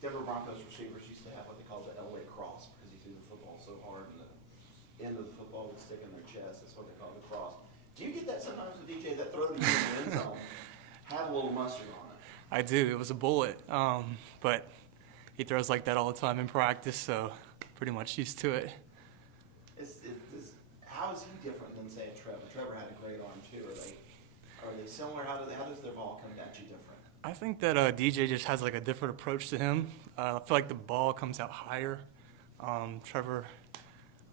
Denver Broncos receivers used to have what they call the LA cross because he threw the football so hard and the end of the football would stick in their chest. That's what they call the cross. Do you get that sometimes with DJ, that throw to the end zone had a little mustard on it? I do. It was a bullet, but he throws like that all the time in practice, so pretty much used to it. How is he different than, say, Trevor? Trevor had a great arm, too. Are they similar? How does their ball come at you different? I think that DJ just has like a different approach to him. I feel like the ball comes out higher. Trevor,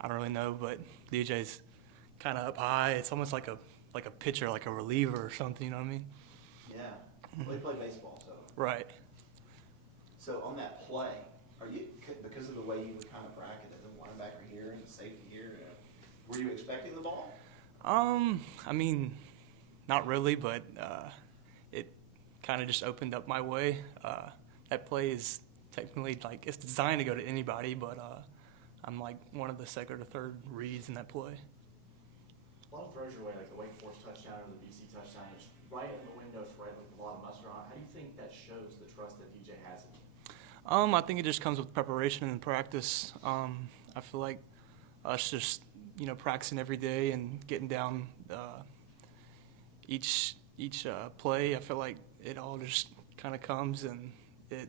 I don't really know, but DJ's kind of up high. It's almost like a pitcher, like a reliever or something. You know what I mean? Yeah. Well, they play baseball, so. Right. So on that play, are you, because of the way you were kind of bracketed, the linebacker here and the safety here, were you expecting the ball? I mean, not really, but it kind of just opened up my way. That play is technically like it's designed to go to anybody, but I'm like one of the second or third reads in that play. A lot of throws your way, like the Wake Forest touchdown or the BC touchdown, it's right in the window, it's right with a lot of mustard on it. How do you think that shows the trust that DJ has in you? I think it just comes with preparation and practice. I feel like us just practicing every day and getting down each play. I feel like it all just kind of comes, and it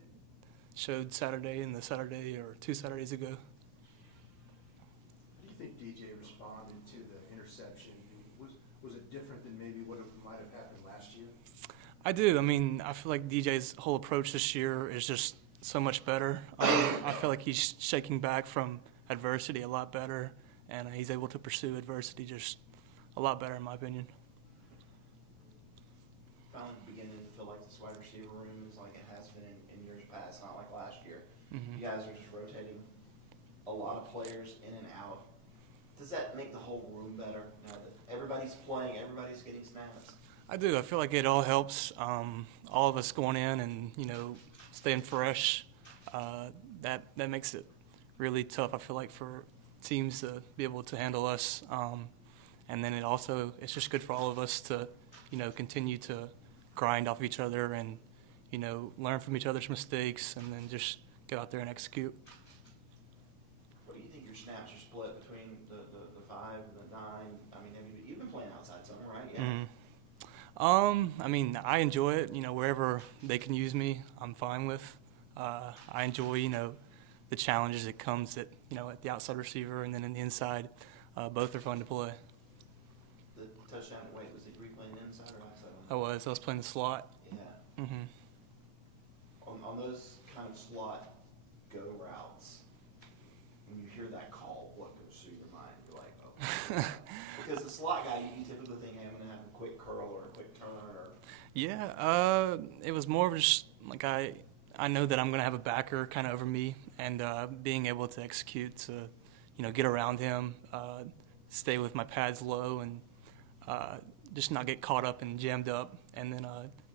showed Saturday and the Saturday or 2 Saturdays ago. How do you think DJ responded to the interception? Was it different than maybe what might have happened last year? I do. I mean, I feel like DJ's whole approach this year is just so much better. I feel like he's shaking back from adversity a lot better, and he's able to pursue adversity just a lot better, in my opinion. Finally beginning to feel like this wide receiver room is like it has been in years past, not like last year. Mm-hmm. You guys are just rotating a lot of players in and out. Does that make the whole room better now that everybody's playing, everybody's getting snaps? I do. I feel like it all helps. All of us going in and staying fresh. That makes it really tough. I feel like for teams to be able to handle us, and then it's just good for all of us to continue to grind off each other and learn from each other's mistakes, and then just get out there and execute. What do you think your snaps are split between the 5 and the 9? I mean, you've been playing outside center, right? Yeah. Mm-hmm. I mean, I enjoy it. Wherever they can use me, I'm fine with. I enjoy, the challenges that comes at the outside receiver and then in the inside. Both are fun to play. The touchdown, were you playing inside or outside? I was playing the slot. Yeah. Mm-hmm. On those kind of slot go routes, when you hear that call, what goes through your mind? You're like, oh. Because the slot guy, you typically think, hey, I'm going to have a quick curl or a quick turn. Yeah, it was more of just like I know that I'm going to have a backer kind of over me, and being able to execute to, get around him, stay with my pads low, and just not get caught up and jammed up, and then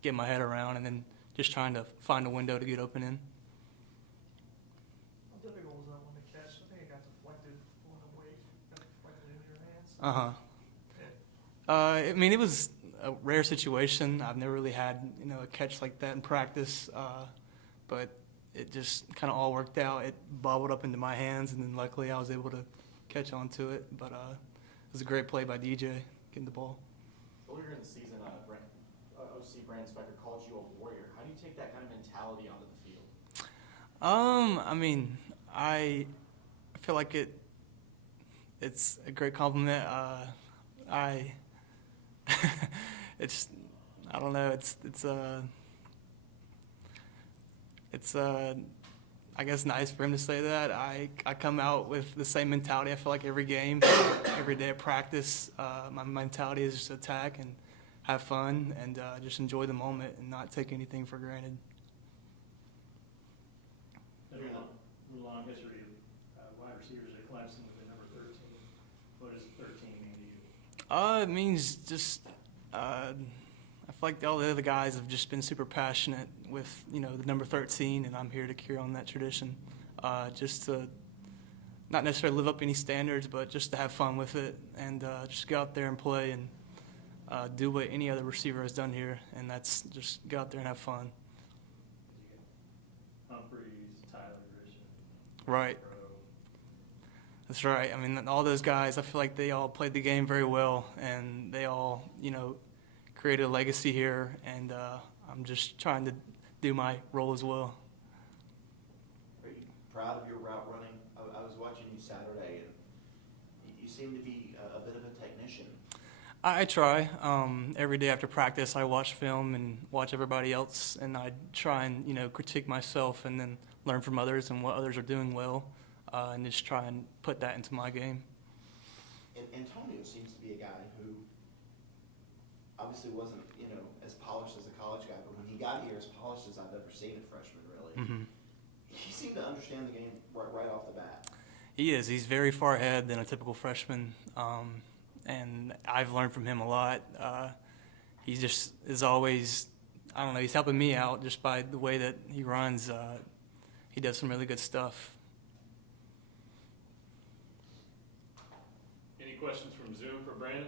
get my head around, and then just trying to find a window to get open in. How difficult was that one to catch? I think it got deflected on the weight, got deflected into your hands. I mean, it was a rare situation. I've never really had a catch like that in practice, but it just kind of all worked out. It bobbled up into my hands, and then luckily I was able to catch onto it. But it was a great play by DJ getting the ball. Earlier in the season, OC Brannon Spector called you a warrior. How do you take that kind of mentality onto the field? I mean, I feel like it's a great compliment. I don't know. It's I guess nice for him to say that. I come out with the same mentality. I feel like every game, every day at practice, my mentality is just attack and have fun and just enjoy the moment and not take anything for granted. There's a long history of wide receivers at Clemson with the number 13. What does 13 mean to you? It means just I feel like all the other guys have just been super passionate with the number 13, and I'm here to carry on that tradition. Just to not necessarily live up any standards, but just to have fun with it and just go out there and play and do what any other receiver has done here, and that's just go out there and have fun. Humphreys, Tyler, Richard. Right. Bro. That's right. I mean, all those guys, I feel like they all played the game very well, and they all, created a legacy here, and I'm just trying to do my role as well. Are you proud of your route running? I was watching you Saturday, and you seem to be a bit of a technician. I try. Every day after practice, I watch film and watch everybody else, and I try and, critique myself and then learn from others and what others are doing well, and just try and put that into my game. And Antonio seems to be a guy who obviously wasn't, as polished as a college guy, but when he got here, as polished as I've ever seen a freshman, really. Mm-hmm. He seemed to understand the game right off the bat. He is. He's very far ahead than a typical freshman, and I've learned from him a lot. He just is always, I don't know, he's helping me out just by the way that he runs. He does some really good stuff. Any questions from Zoom for Brandon?